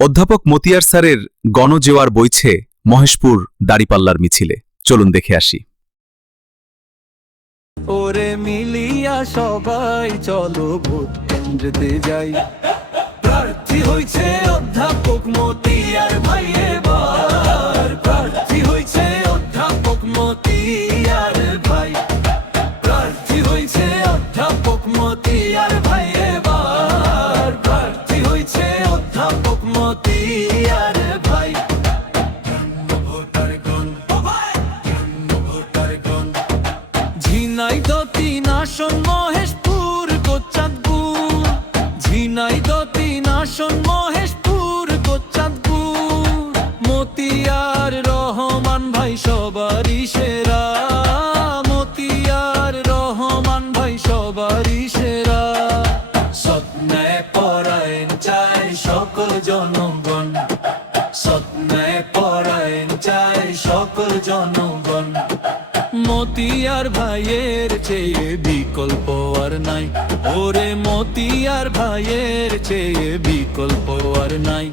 অধ্যাপক মতিয়ার স্যারের গণজোয়ার বইছে মহেশপুর দাড়িপাল্লার মিছিলে। চলুন দেখে আসি। ওরে মিলিয়া সবাই চলো ভোট কেন্দ্রেতে যাই। প্রার্থী হইছে অধ্যাপক মতিয়ার ভাই এবার। প্রার্থী হইছে অধ্যাপক মতিয়ার ভাই। প্রার্থী হইছে অধ্যাপক মতিয়ার ভাই এবার। প্রার্থী হইছে অধ্যাপক মতিয়ার ভাই। ঝিনাইদহ ৩ আসন মহেশপুর কোচাঁদপুর। ঝিনাইদহ ৩ আসন মহেশপুর কোচাঁদপুর। মতিয়ার রহমান ভাই সবারই সেরা। মতিয়ার রহমান ভাই সবারই সেরা। সৎন্যায় পরায়ণ চায় সকল জনগণ। সৎন্যায় পরায়ণ চায় সকল জনগণ। মতিয়ার ভাইয়ের চেয়ে বিকল্প আর নাই। ওরে মতিয়ার ভাইয়ের চেয়ে বিকল্প আর নাই।